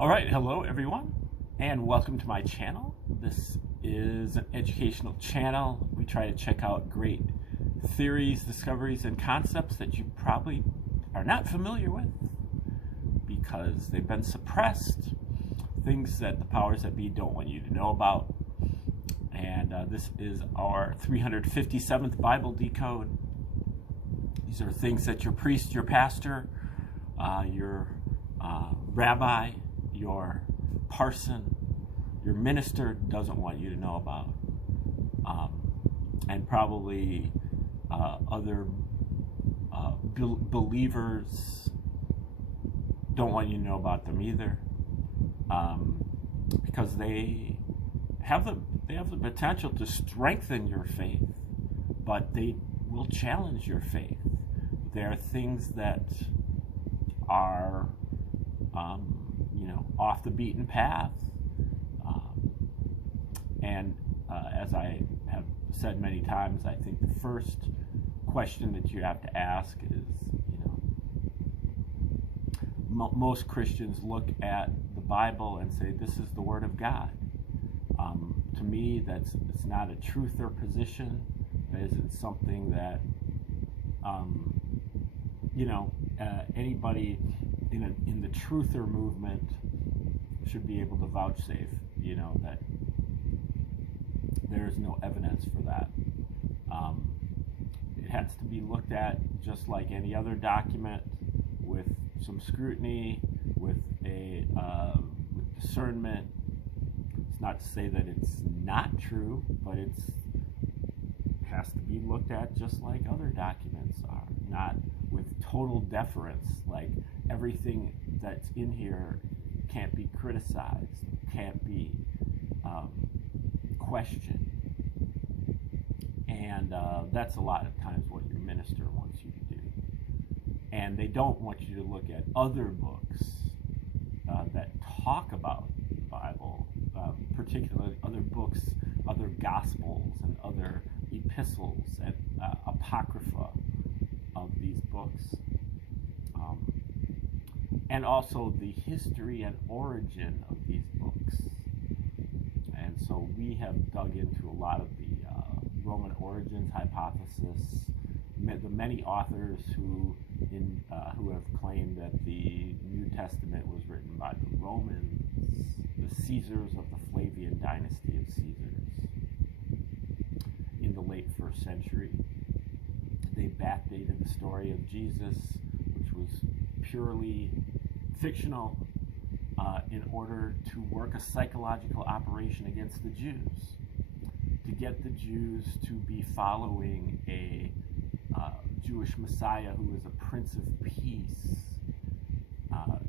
All right, hello everyone, and welcome to my channel. This is an educational channel. We try to check out great theories, discoveries, and concepts that you probably are not familiar with because they've been suppressed, things that the powers that be don't want you to know about. And this is our 357th Bible Decode. These are things that your priest, your pastor, your rabbi, your parson, your minister doesn't want you to know about, and probably other believers don't want you to know about them either, because they have the potential to strengthen your faith, but they will challenge your faith. There are things that are off the beaten path, and as I have said many times, I think the first question that you have to ask is, most Christians look at the Bible and say, this is the Word of God. To me, it's not a truth or position. It isn't something that anybody in the truther movement should be able to vouchsafe, that there is no evidence for that. It has to be looked at just like any other document, with some scrutiny, with with discernment. It's not to say that it's not true, but it has to be looked at just like other documents are, not with total deference, like everything that's in here can't be criticized, can't be questioned. And that's a lot of times what your minister wants you to do. And they don't want you to look at other books that talk about the Bible, particularly other books, other gospels, and other epistles and apocrypha of these books. And also the history and origin of these books. And so we have dug into a lot of the Roman origins hypothesis, the many authors who have claimed that the New Testament was written by the Romans, the Caesars of the Flavian dynasty of Caesars in the late 1st century. They backdated the story of Jesus, which was purely fictional, in order to work a psychological operation against the Jews, to get the Jews to be following a Jewish Messiah who was a Prince of Peace,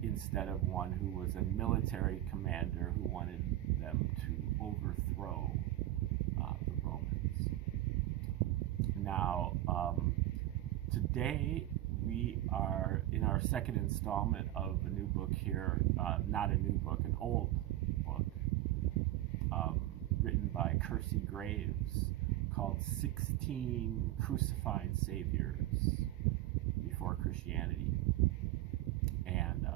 instead of one who was a military commander who wanted them to overthrow the Romans. Now, today we are in our second installment of a new book here, not a new book, an old book, written by Kersey called 16 Crucified Saviors Before Christianity. And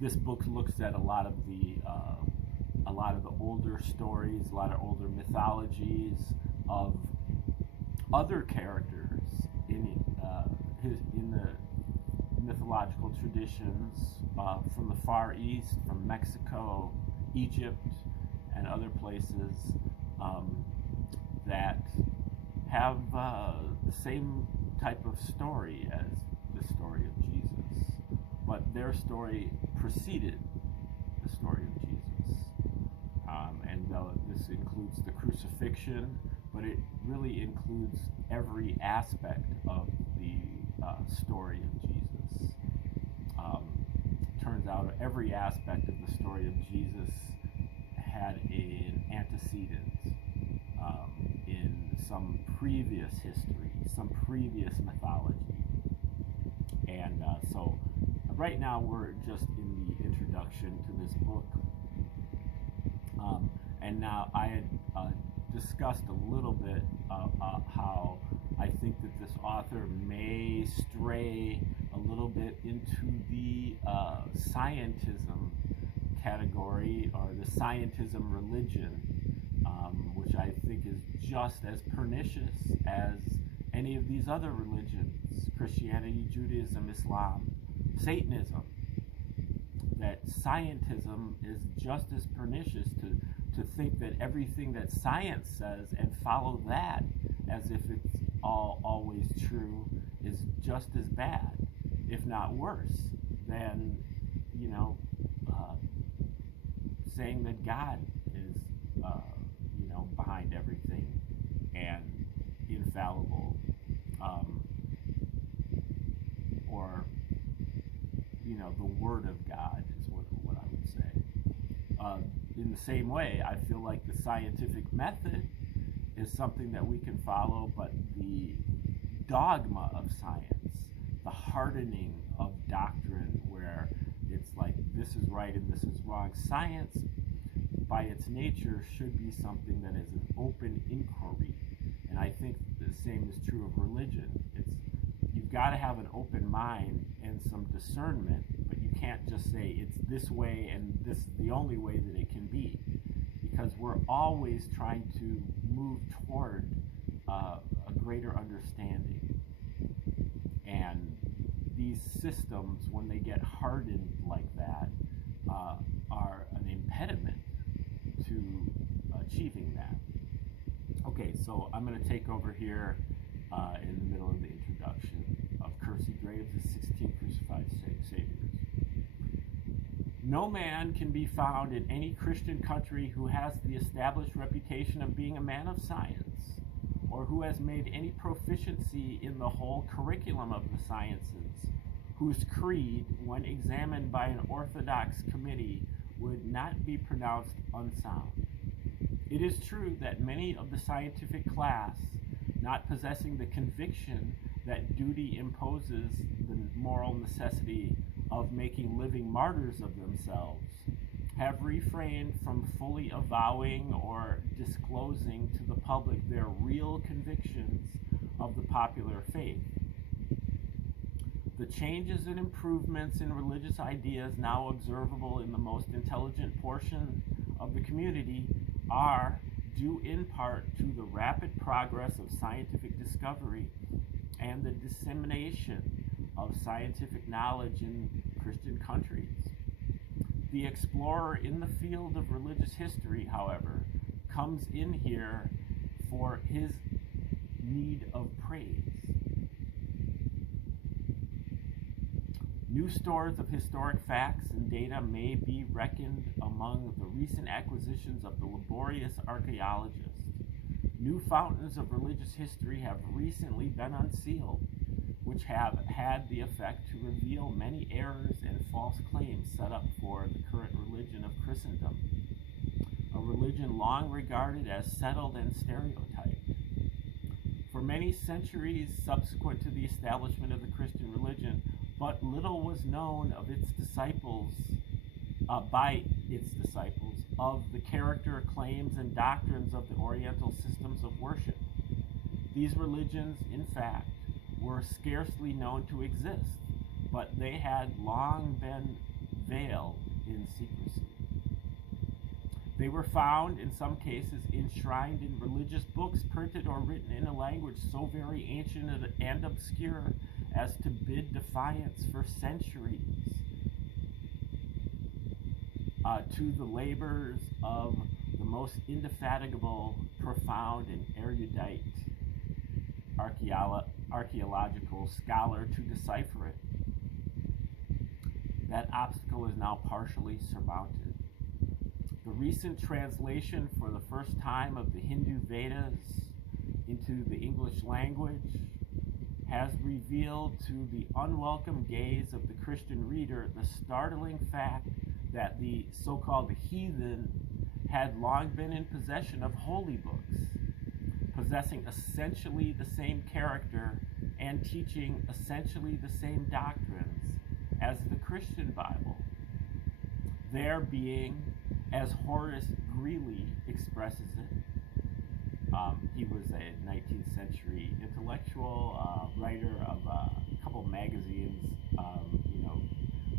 this book looks at a lot of the older stories, a lot of older mythologies of other characters in the mythological traditions from the Far East, from Mexico, Egypt, and other places that have the same type of story as the story of Jesus, but their story preceded the story of Jesus. And this includes the crucifixion, but it really includes every aspect of the story of Jesus. Turns out every aspect of the story of Jesus had an antecedent in some previous history, some previous mythology. And so right now we're just in the introduction to this book. And now I had discussed a little bit how I think that this author may stray a little bit into the the scientism category, or the scientism religion, which I think is just as pernicious as any of these other religions, Christianity, Judaism, Islam, Satanism. That scientism is just as pernicious, to think that everything that science says and follow that as if it's always true is just as bad, if not worse, than, you know, saying that God is, behind everything and infallible, or, the Word of God is what I would say. In the same way, I feel like the scientific method is something that we can follow, but the dogma of science, the hardening of doctrine, where it's like this is right and this is wrong. Science, by its nature, should be something that is an open inquiry, and I think the same is true of religion. You've got to have an open mind and some discernment, but you can't just say it's this way and this is the only way that it can be, because we're always trying to move toward a greater understanding. And these systems, when they get hardened like that, are an impediment to achieving that. Okay, so I'm going to take over here in the middle of the introduction of Kersey Graves' 16 Crucified Saviors. No man can be found in any Christian country who has the established reputation of being a man of science, or who has made any proficiency in the whole curriculum of the sciences, whose creed, when examined by an orthodox committee, would not be pronounced unsound. It is true that many of the scientific class, not possessing the conviction that duty imposes the moral necessity of making living martyrs of themselves, have refrained from fully avowing or disclosing to the public their real convictions of the popular faith. The changes and improvements in religious ideas now observable in the most intelligent portion of the community are due in part to the rapid progress of scientific discovery and the dissemination of scientific knowledge in Christian countries. The explorer in the field of religious history, however, comes in here for his need of praise. New stores of historic facts and data may be reckoned among the recent acquisitions of the laborious archaeologist. New fountains of religious history have recently been unsealed, which have had the effect to reveal many errors and false claims set up for the current religion of Christendom, a religion long regarded as settled and stereotyped. For many centuries subsequent to the establishment of the Christian religion, but little was known of its disciples, by its disciples, of the character, claims, and doctrines of the Oriental systems of worship. These religions, in fact, were scarcely known to exist, but they had long been veiled in secrecy. They were found, in some cases, enshrined in religious books printed or written in a language so very ancient and obscure as to bid defiance for centuries to the labors of the most indefatigable, profound, and erudite archaeological scholar to decipher it. That obstacle is now partially surmounted. The recent translation for the first time of the Hindu Vedas into the English language has revealed to the unwelcome gaze of the Christian reader the startling fact that the so-called heathen had long been in possession of holy books, possessing essentially the same character and teaching essentially the same doctrines as the Christian Bible. There being, as Horace Greeley expresses it, he was a 19th century intellectual, writer of a couple magazines,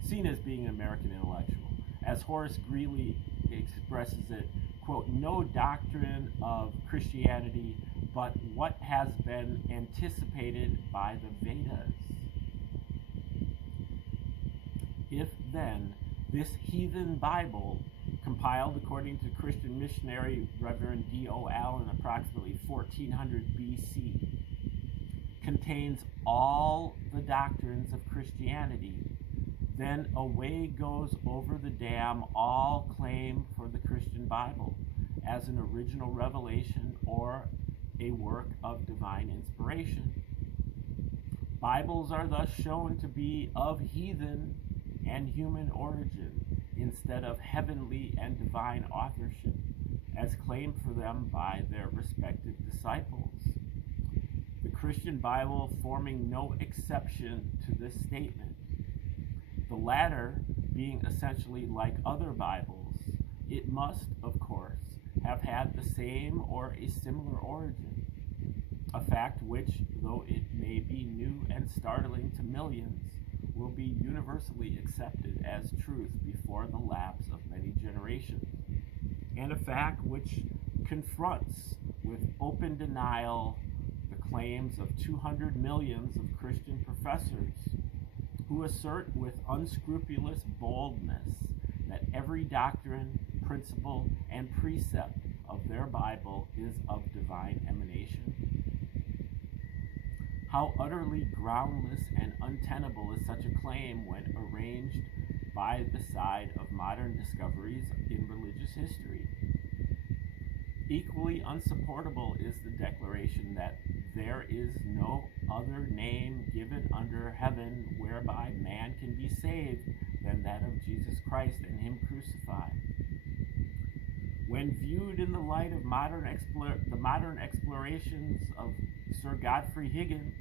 seen as being an American intellectual. As Horace Greeley expresses it, quote, no doctrine of Christianity but what has been anticipated by the Vedas. If then this heathen Bible, compiled according to Christian missionary Reverend D.O. Allen approximately 1400 BC, contains all the doctrines of Christianity, then away goes over the dam all claim for the Christian Bible as an original revelation or a work of divine inspiration. Bibles are thus shown to be of heathen and human origin instead of heavenly and divine authorship, as claimed for them by their respective disciples. The Christian Bible forming no exception to this statement. The latter being essentially like other Bibles, it must, of course, have had the same or a similar origin, a fact which, though it may be new and startling to millions, will be universally accepted as truth before the lapse of many generations, and a fact which confronts with open denial the claims of 200 millions of Christian professors who assert with unscrupulous boldness that every doctrine, principle, and precept of their Bible is of divine emanation. How utterly groundless and untenable is such a claim when arranged by the side of modern discoveries in religious history. Equally unsupportable is the declaration that there is no other name given under heaven whereby man can be saved than that of Jesus Christ and Him crucified. When viewed in the light of the modern explorations of Sir Godfrey Higgins,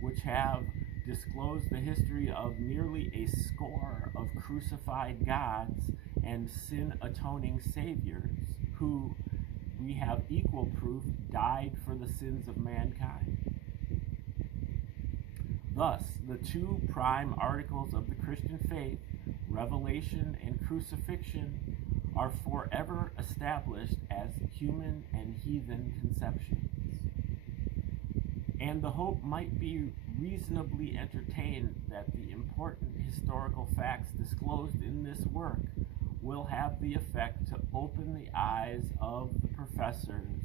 which have disclosed the history of nearly a score of crucified gods and sin-atoning saviors, who, we have equal proof, died for the sins of mankind. Thus, the two prime articles of the Christian faith, revelation and crucifixion, are forever established as human and heathen conceptions. And the hope might be reasonably entertained that the important historical facts disclosed in this work will have the effect to open the eyes of the professors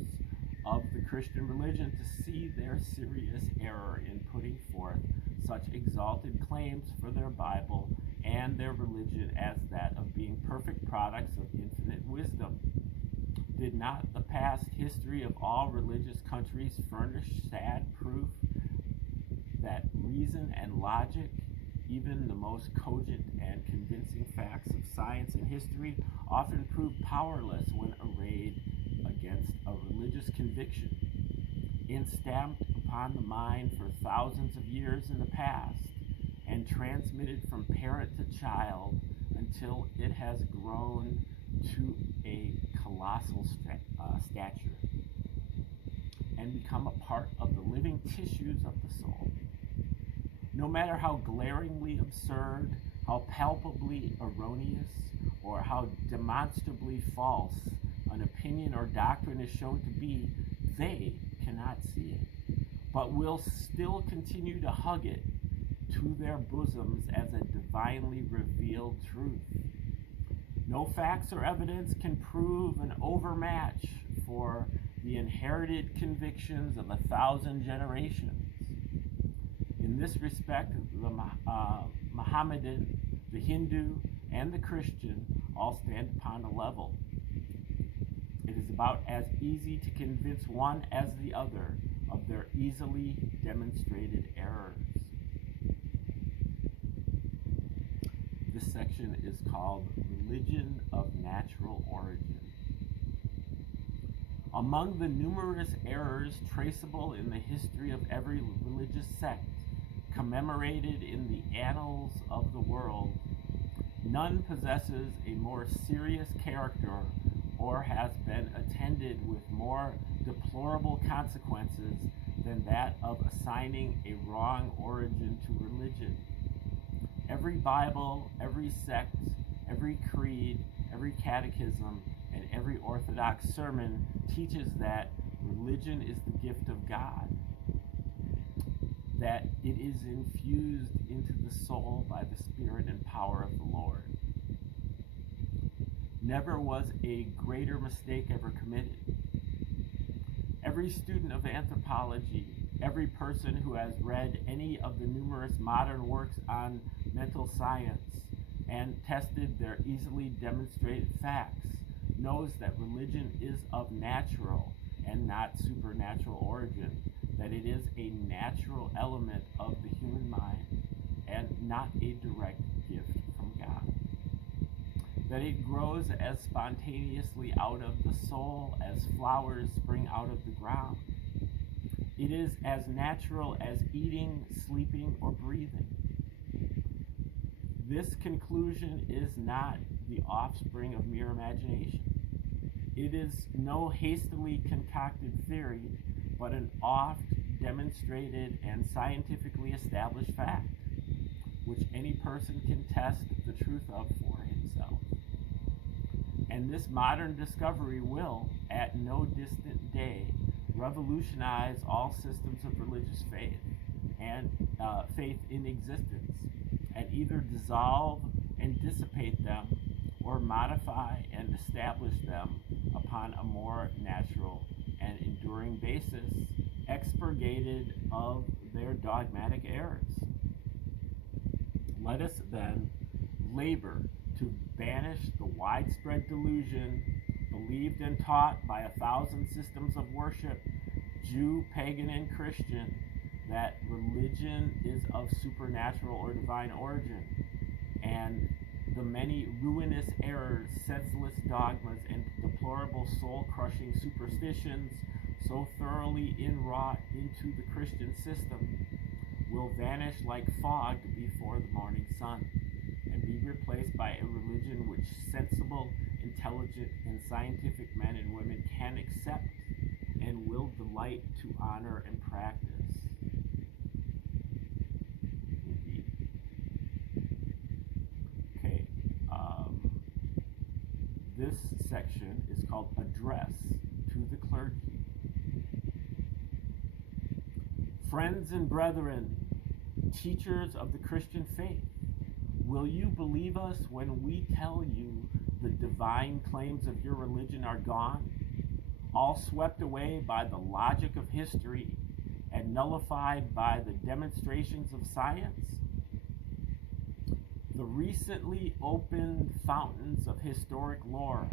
of the Christian religion to see their serious error in putting forth such exalted claims for their Bible and their religion as that of being perfect products of infinite wisdom. Did not the past history of all religious countries furnish sad proof that reason and logic, even the most cogent and convincing facts of science and history, often prove powerless when arrayed against a religious conviction, instamped upon the mind for thousands of years in the past, and transmitted from parent to child until it has grown to a colossal stature and become a part of the living tissues of the soul. No matter how glaringly absurd, how palpably erroneous, or how demonstrably false an opinion or doctrine is shown to be, they cannot see it, but will still continue to hug it to their bosoms as a divinely revealed truth. No facts or evidence can prove an overmatch for the inherited convictions of 1,000 generations. In this respect, the Mohammedan, the Hindu, and the Christian all stand upon a level. It is about as easy to convince one as the other of their easily demonstrated errors. This section is called Religion of Natural Origin. Among the numerous errors traceable in the history of every religious sect, commemorated in the annals of the world, none possesses a more serious character or has been attended with more deplorable consequences than that of assigning a wrong origin to religion. Every Bible, every sect, every creed, every catechism, and every Orthodox sermon teaches that religion is the gift of God, that it is infused into the soul by the Spirit and power of the Lord. Never was a greater mistake ever committed. Every student of anthropology, every person who has read any of the numerous modern works on mental science and tested their easily demonstrated facts knows that religion is of natural and not supernatural origin, that it is a natural element of the human mind and not a direct gift from God. That it grows as spontaneously out of the soul as flowers spring out of the ground. It is as natural as eating, sleeping, or breathing. This conclusion is not the offspring of mere imagination. It is no hastily concocted theory, but an oft demonstrated and scientifically established fact, which any person can test the truth of for himself. And this modern discovery will, at no distant day, revolutionize all systems of religious faith and faith in existence, and either dissolve and dissipate them or modify and establish them upon a more natural and enduring basis, expurgated of their dogmatic errors. Let us then labor to banish the widespread delusion believed and taught by 1,000 systems of worship, Jew, pagan, and Christian, that religion is of supernatural or divine origin, and the many ruinous errors, senseless dogmas, and deplorable soul-crushing superstitions so thoroughly inwrought into the Christian system will vanish like fog before the morning sun, and be replaced by a religion which sensible, intelligent, and scientific men and women can accept and will delight to honor and practice. Indeed. Okay, this section is called Address to the Clergy. Friends and brethren, teachers of the Christian faith, will you believe us when we tell you the divine claims of your religion are gone, all swept away by the logic of history and nullified by the demonstrations of science? The recently opened fountains of historic lore,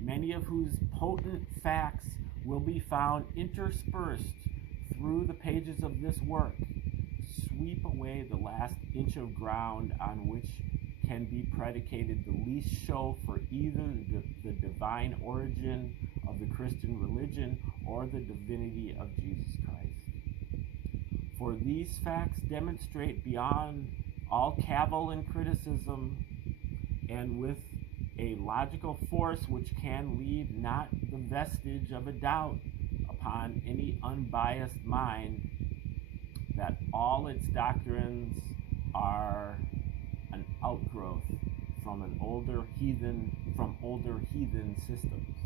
many of whose potent facts will be found interspersed through the pages of this work, sweep away the last inch of ground on which can be predicated the least show for either the divine origin of the Christian religion or the divinity of Jesus Christ. For these facts demonstrate beyond all cavil and criticism, and with a logical force which can leave not the vestige of a doubt upon any unbiased mind, that all its doctrines are an outgrowth from older heathen systems.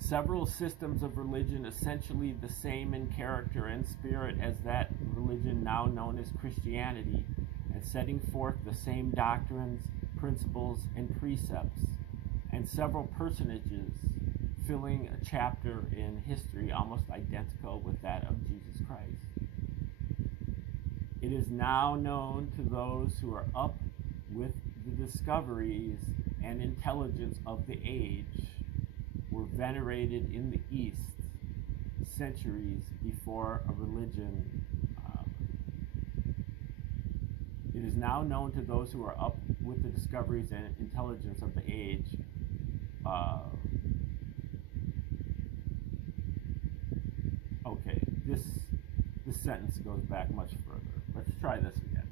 Several systems of religion essentially the same in character and spirit as that religion now known as Christianity, and setting forth the same doctrines, principles, and precepts, and several personages filling a chapter in history almost identical with that of Jesus Christ. It is now known to those who are up with the discoveries and intelligence of the age, were venerated in the East centuries before a religion. It is now known to those who are up with the discoveries and intelligence of the age. Okay, this sentence goes back much further. Let's try this again.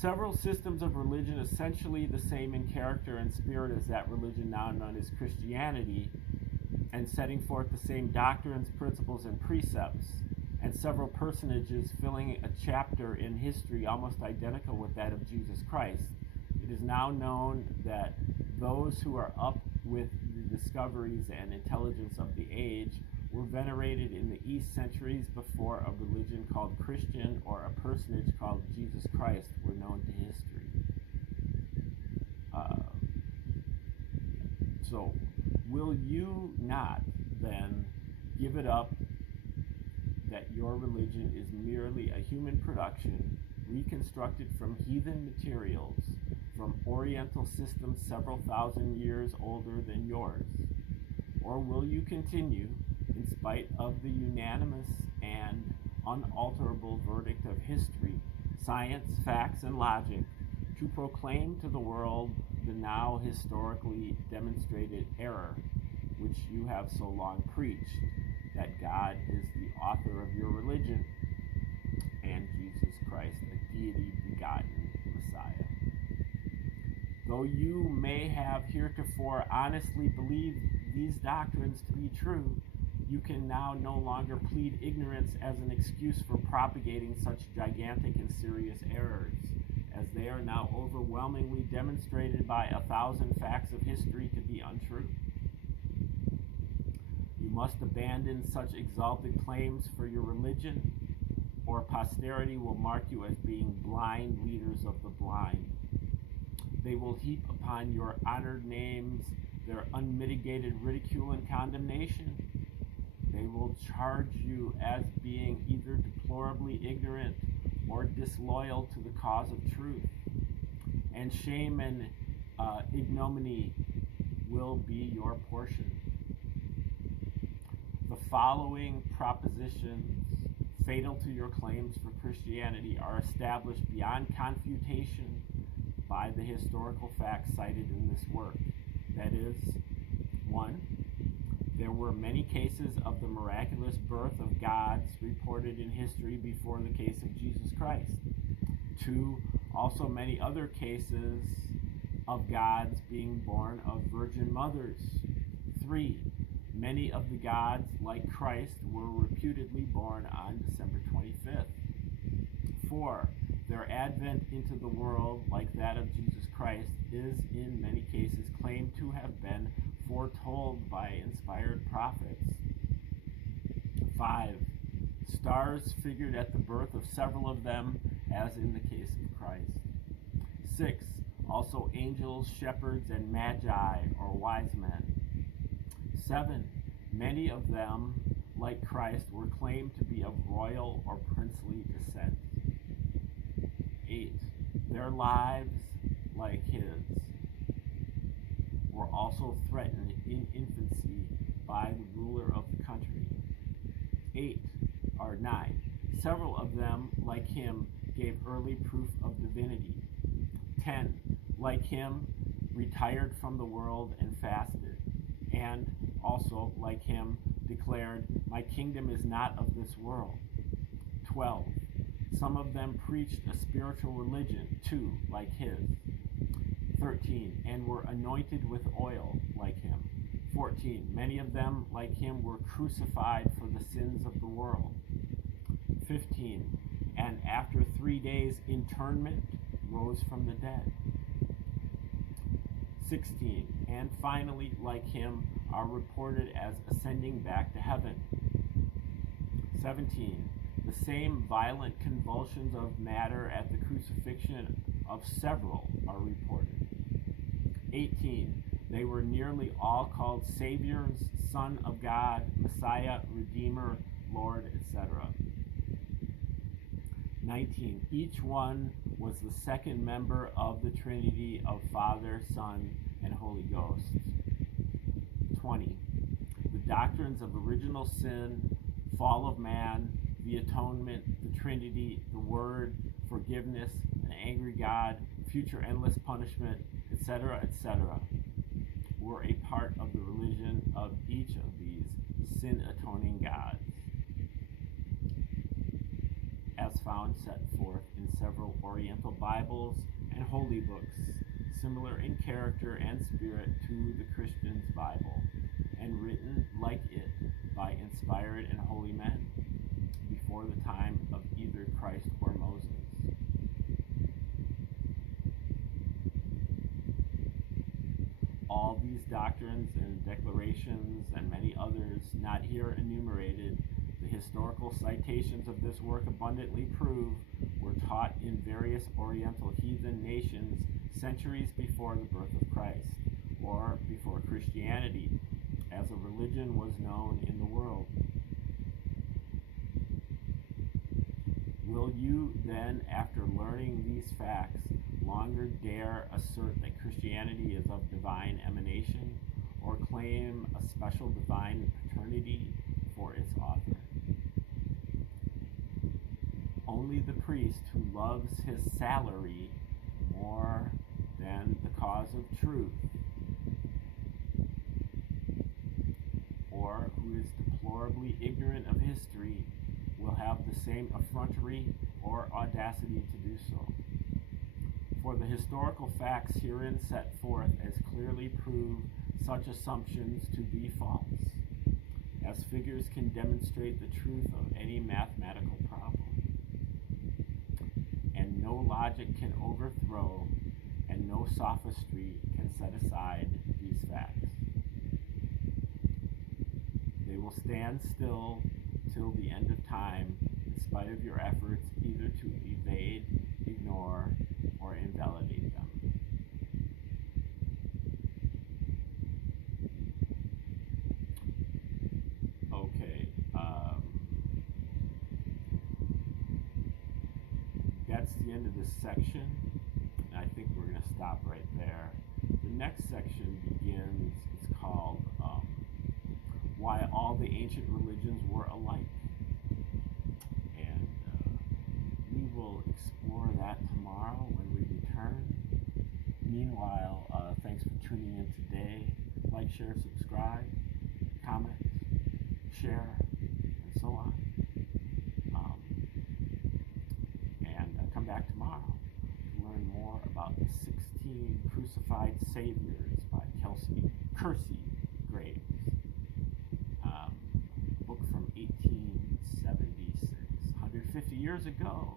Several systems of religion essentially the same in character and spirit as that religion now known as Christianity, and setting forth the same doctrines, principles, and precepts, and several personages filling a chapter in history almost identical with that of Jesus Christ. It is now known that those who are up with the discoveries and intelligence of the age were venerated in the East centuries before a religion called Christian or a personage called Jesus Christ were known to history. So, will you not then give it up that your religion is merely a human production reconstructed from heathen materials, from Oriental systems several thousand years older than yours? Or will you continue, in spite of the unanimous and unalterable verdict of history, science, facts, and logic, to proclaim to the world the now historically demonstrated error which you have so long preached, that God is the author of your religion and Jesus Christ a deity begotten Messiah? Though you may have heretofore honestly believed these doctrines to be true, you can now no longer plead ignorance as an excuse for propagating such gigantic and serious errors, as they are now overwhelmingly demonstrated by 1,000 facts of history to be untrue. You must abandon such exalted claims for your religion, or posterity will mark you as being blind leaders of the blind. They will heap upon your honored names their unmitigated ridicule and condemnation. They will charge you as being either deplorably ignorant or disloyal to the cause of truth. And shame and ignominy will be your portion. The following propositions, fatal to your claims for Christianity, are established beyond confutation by the historical facts cited in this work. That is, 1. There were many cases of the miraculous birth of gods reported in history before the case of Jesus Christ. 2. Also many other cases of gods being born of virgin mothers. 3. Many of the gods, like Christ, were reputedly born on December 25th. 4. Their advent into the world, like that of Jesus Christ, is in many cases claimed to have been foretold by inspired prophets. 5. Stars figured at the birth of several of them, as in the case of Christ. 6. Also angels, shepherds, and magi, or wise men. 7. Many of them, like Christ, were claimed to be of royal or princely descent. 8. Their lives, like his, were also threatened in infancy by the ruler of the country. 9. Several of them, like him, gave early proof of divinity. 10. Like him, retired from the world and fasted. And also, like him, declared, "My kingdom is not of this world." 12. Some of them preached a spiritual religion, too, like his. 13. And were anointed with oil, like him. 14. Many of them, like him, were crucified for the sins of the world. 15. And after 3 days' internment, rose from the dead. 16. And finally, like him, are reported as ascending back to heaven. 17. The same violent convulsions of matter at the crucifixion of several are reported. 18. They were nearly all called Saviors, Son of God, Messiah, Redeemer, Lord, etc. 19. Each one was the second member of the Trinity of Father, Son, and Holy Ghost. 20. The doctrines of original sin, fall of man, the atonement, the Trinity, the Word, forgiveness, an angry God, future endless punishment, etc., etc., were a part of the religion of each of these sin-atoning gods, as found set forth in several Oriental Bibles and holy books, similar in character and spirit to the Christian's Bible, and written like it by inspired and holy men before the time of either Christ or Moses. All these doctrines and declarations and many others not here enumerated, the historical citations of this work abundantly prove, were taught in various Oriental heathen nations centuries before the birth of Christ, or before Christianity as a religion was known in the world. Will you then, after learning these facts, longer dare assert that Christianity is of divine emanation, or claim a special divine paternity for its author? Only the priest who loves his salary more than the cause of truth, or who is deplorably ignorant of history, will have the same effrontery or audacity to do so. For the historical facts herein set forth as clearly prove such assumptions to be false, as figures can demonstrate the truth of any mathematical problem. And no logic can overthrow, and no sophistry can set aside these facts. They will stand still till the end of time, in spite of your efforts either to evade, ignore, or invalidate them. Okay, that's the end of this section. I think we're going to stop right there. The next section begins, it's called Why All the Ancient Religions Were Alike. And we will explore that tomorrow when we return. Meanwhile, thanks for tuning in today. Like, share, subscribe, comment, share, and so on. And come back tomorrow to learn more about the 16 Crucified Saviors by Kersey Graves. Book from 1876, 150 years ago.